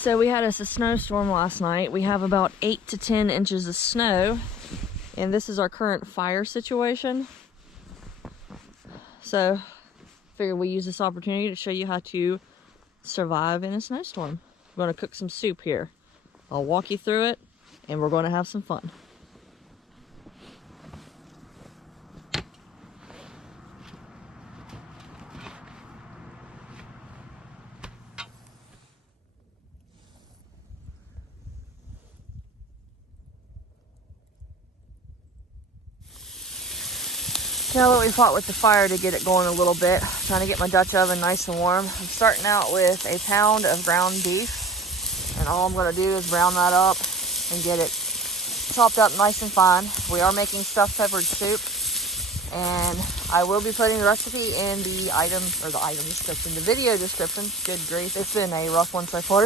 So we had us a snowstorm last night. We have about 8 to 10 inches of snow, and this is our current fire situation. So figured we use this opportunity to show you how to survive in a snowstorm. We're going to cook some soup here. I'll walk you through it, and we're going to have some fun. Now that we fought with the fire to get it going a little bit, trying to get my Dutch oven nice and warm, I'm starting out with a pound of ground beef, and all I'm going to do is brown that up and get it chopped up nice and fine. We are making stuffed peppered soup, and I will be putting the recipe in the the video description. Good grief, it's been a rough one so far.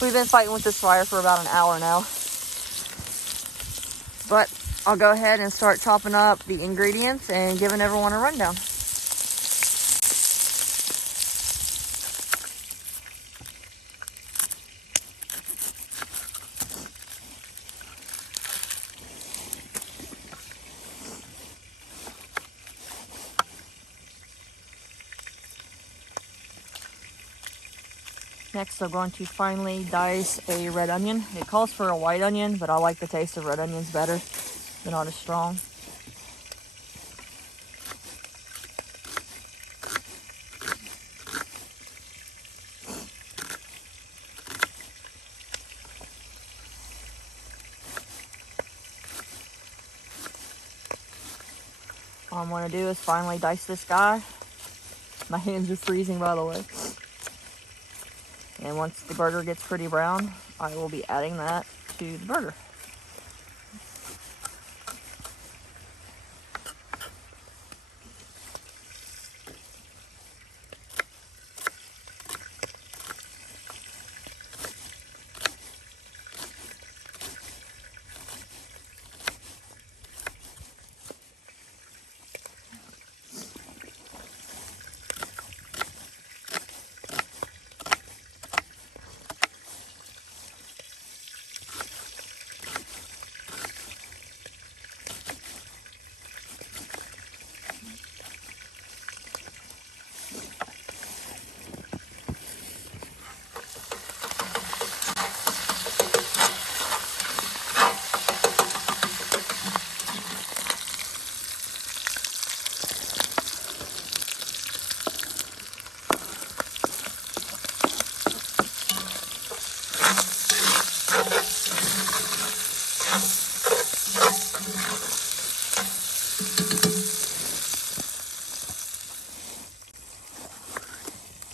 We've been fighting with this fire for about an hour now. But I'll go ahead and start chopping up the ingredients and giving everyone a rundown. Next, I'm going to finely dice a red onion. It calls for a white onion, but I like the taste of red onions better. They're not as strong. All I'm going to do is finely dice this guy. My hands are freezing, by the way. And once the burger gets pretty brown, I will be adding that to the burger.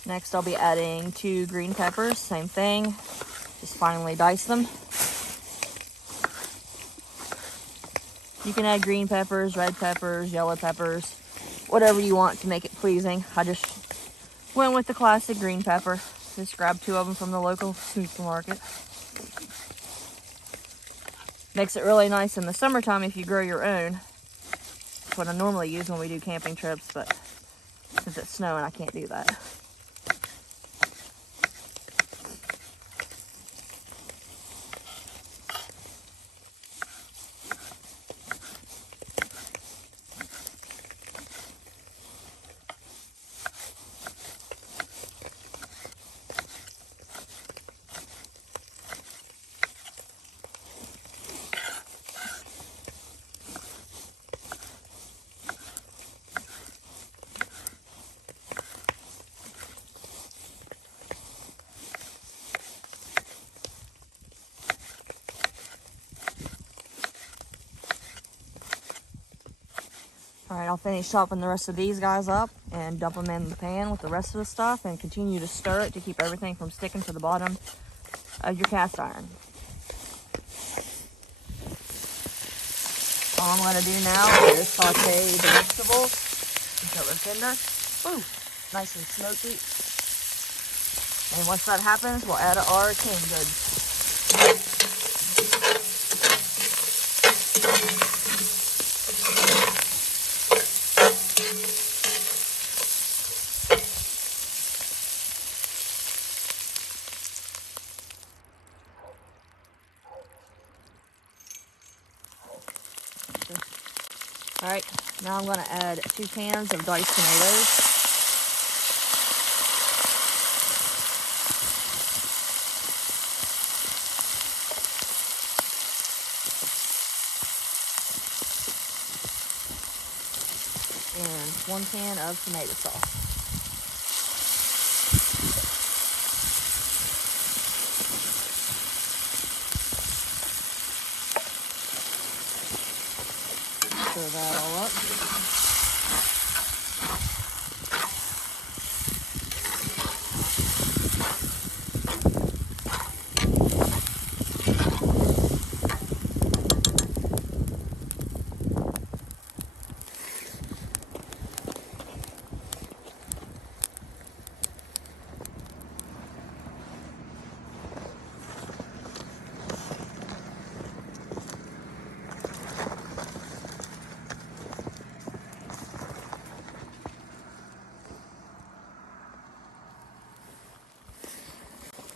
Next, I'll be adding 2 green peppers, same thing, just finely dice them. You can add green peppers, red peppers, yellow peppers, whatever you want to make it pleasing. I just went with the classic green pepper. Just grabbed 2 of them from the local supermarket. Makes it really nice in the summertime if you grow your own. That's what I normally use when we do camping trips, but since it's snowing, I can't do that. Alright, I'll finish chopping the rest of these guys up and dump them in the pan with the rest of the stuff and continue to stir it to keep everything from sticking to the bottom of your cast iron. All I'm going to do now is saute the vegetables until they're tender. Ooh, nice and smoky. And once that happens, we'll add our canned goods. Now I'm going to add 2 cans of diced tomatoes. And 1 can of tomato sauce. Stir that all up.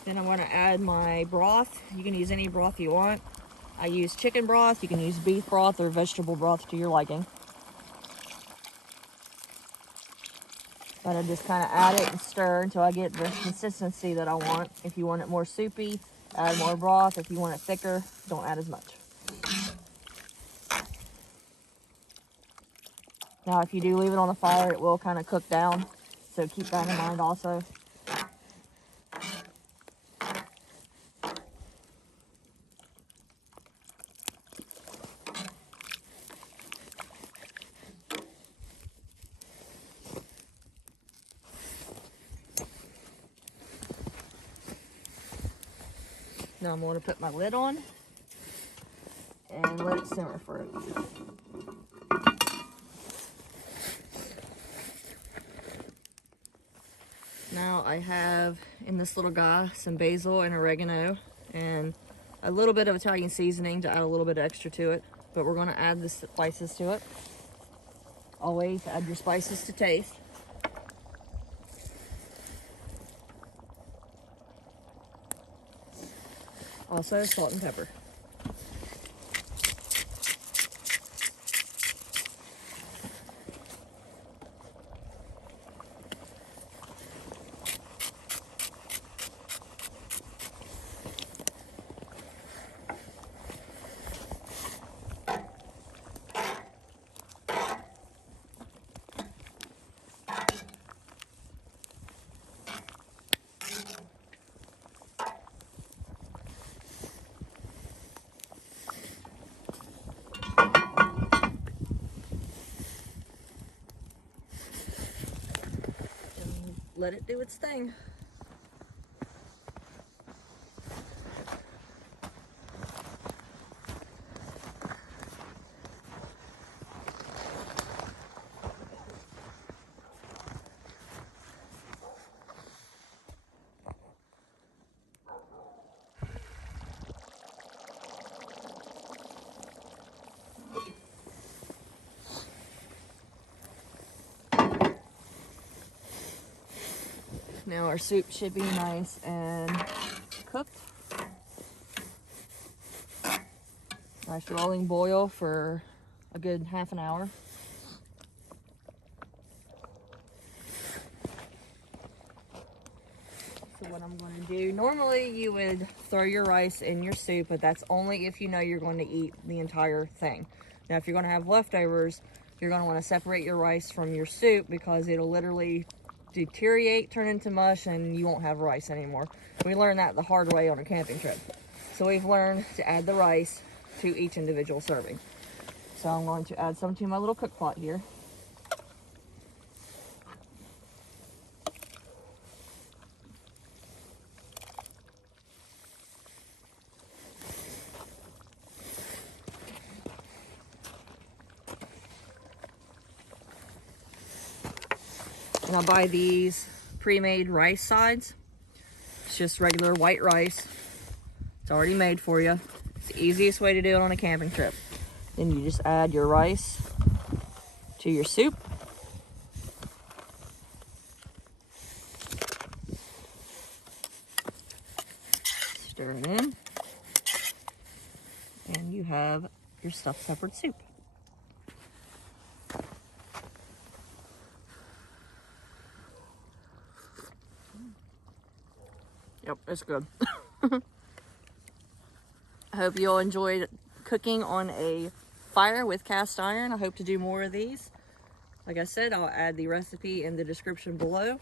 Then I'm going to add my broth. You can use any broth you want. I use chicken broth. You can use beef broth or vegetable broth to your liking. But I just kind of add it and stir until I get the consistency that I want. If you want it more soupy, add more broth. If you want it thicker, don't add as much. Now, if you do leave it on the fire, it will kind of cook down. So keep that in mind also. Now I'm going to put my lid on and let it simmer for a few. Now I have in this little guy some basil and oregano and a little bit of Italian seasoning to add a little bit extra to it. But we're going to add the spices to it. Always add your spices to taste. Also salt and pepper. Let it do its thing. Now our soup should be nice and cooked. Nice rolling boil for a good half an hour. So what I'm going to do, normally you would throw your rice in your soup, but that's only if you know you're going to eat the entire thing. Now if you're going to have leftovers, you're going to want to separate your rice from your soup because it'll literally deteriorate, turn into mush, and you won't have rice anymore. We learned that the hard way on a camping trip. So we've learned to add the rice to each individual serving. So I'm going to add some to my little cook pot here. And I'll buy these pre-made rice sides. It's just regular white rice. It's already made for you. It's the easiest way to do it on a camping trip. Then you just add your rice to your soup. Stir it in. And you have your stuffed peppered soup. Yep, it's good. I hope you all enjoyed cooking on a fire with cast iron. I hope to do more of these. Like I said, I'll add the recipe in the description below.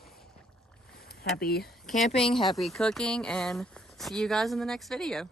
Happy camping, happy cooking, and see you guys in the next video.